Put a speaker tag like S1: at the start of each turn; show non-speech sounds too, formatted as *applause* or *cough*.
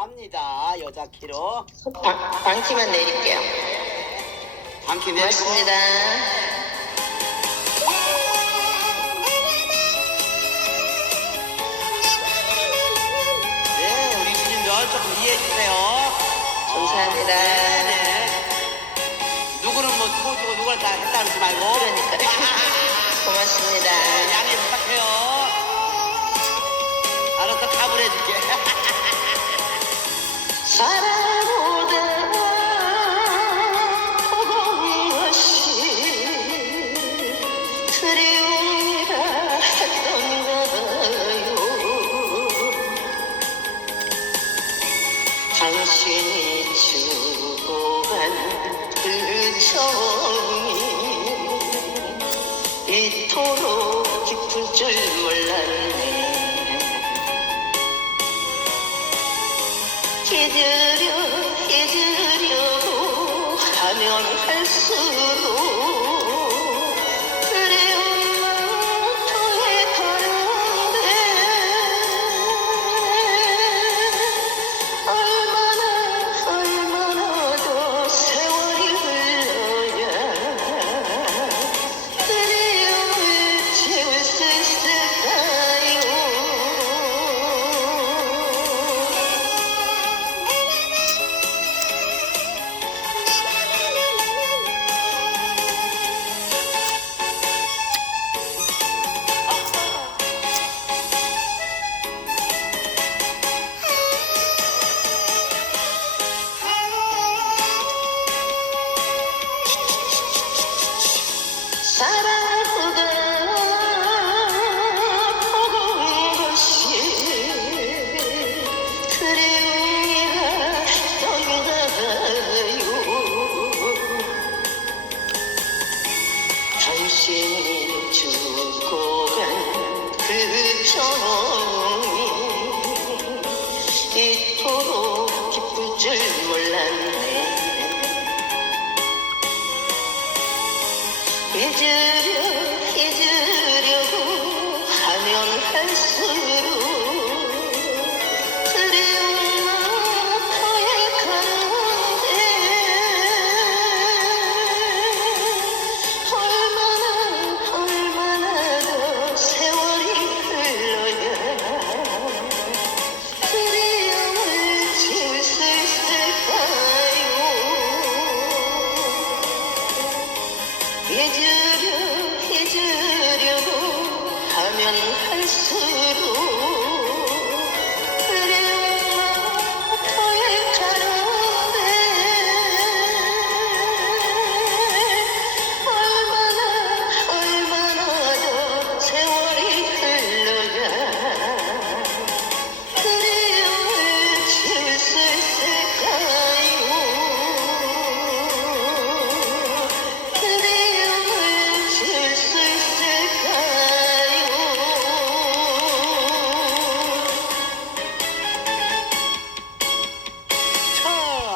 S1: 갑니다. 여자 키로.
S2: 방, 방키만 내릴게요.
S1: 방키 내리고.
S2: 고맙습니다.
S1: 네, 우리 주민들 조금 이해해 주세요.
S2: 감사합니다.
S1: 네, 네. 누구는 뭐 도와주고 누구를 다 했다 그러지 말고.
S2: 그러니까. *laughs* 고맙습니다.
S1: 네, 양해 부탁해요. 알아서 답을 해줄게.
S2: 당신이 주고 간 그 정이 이토록 깊을 줄 몰랐네 잊으려 잊으려고 하면 할수 당신이 주고 간그 정이 이토록 기쁠 줄 몰랐네 잊으려 잊으려고 하면 할수